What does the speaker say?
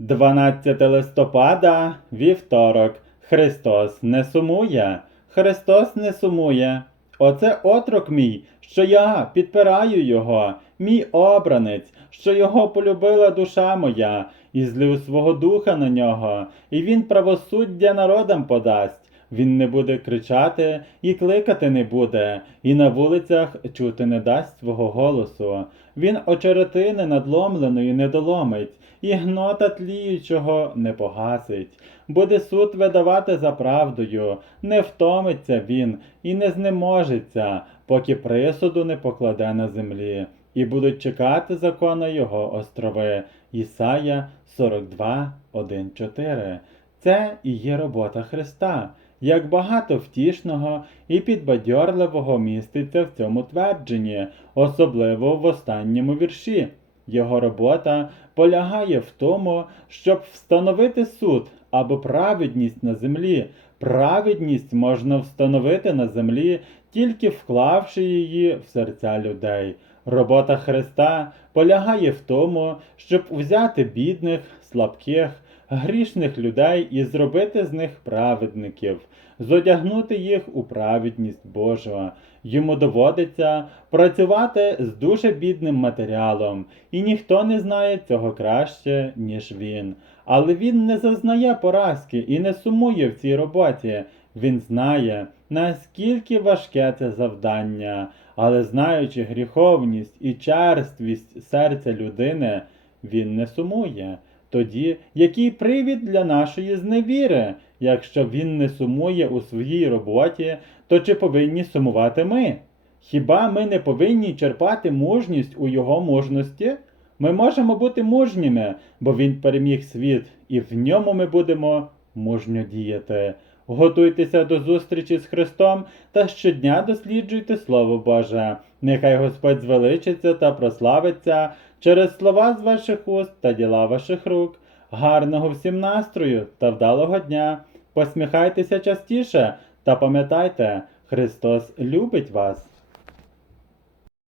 12 листопада, вівторок. Христос не сумує. Христос не сумує. Оце отрок мій, що я підпираю його, мій обранець, що його полюбила душа моя, і злив свого духа на нього, і він правосуддя народам подасть. Він не буде кричати і кликати не буде, і на вулицях чути не дасть свого голосу. Він очеретини надломленої не доломить, і гнота тліючого не погасить. Буде суд видавати за правдою, не втомиться він і не знеможеться, поки присуду не покладе на землі, і будуть чекати закона його острови. Ісая 42, 1, 4. Це і є робота Христа. Як багато втішного і підбадьорливого міститься в цьому твердженні, особливо в останньому вірші. Його робота полягає в тому, щоб встановити суд або праведність на землі. Праведність можна встановити на землі, тільки вклавши її в серця людей. Робота Христа полягає в тому, щоб взяти бідних, слабких, грішних людей і зробити з них праведників, зодягнути їх у праведність Божу. Йому доводиться працювати з дуже бідним матеріалом, і ніхто не знає цього краще, ніж він. Але він не зазнає поразки і не сумує в цій роботі. Він знає, наскільки важке це завдання, але знаючи гріховність і черствість серця людини, він не сумує. Тоді який привід для нашої зневіри? Якщо він не сумує у своїй роботі, то чи повинні сумувати ми? Хіба ми не повинні черпати мужність у його мужності? Ми можемо бути мужніми, бо він переміг світ, і в ньому ми будемо мужньо діяти. Готуйтеся до зустрічі з Христом та щодня досліджуйте Слово Боже. Нехай Господь звеличиться та прославиться через слова з ваших уст та діла ваших рук. Гарного всім настрою та вдалого дня. Посміхайтеся частіше та пам'ятайте, Христос любить вас.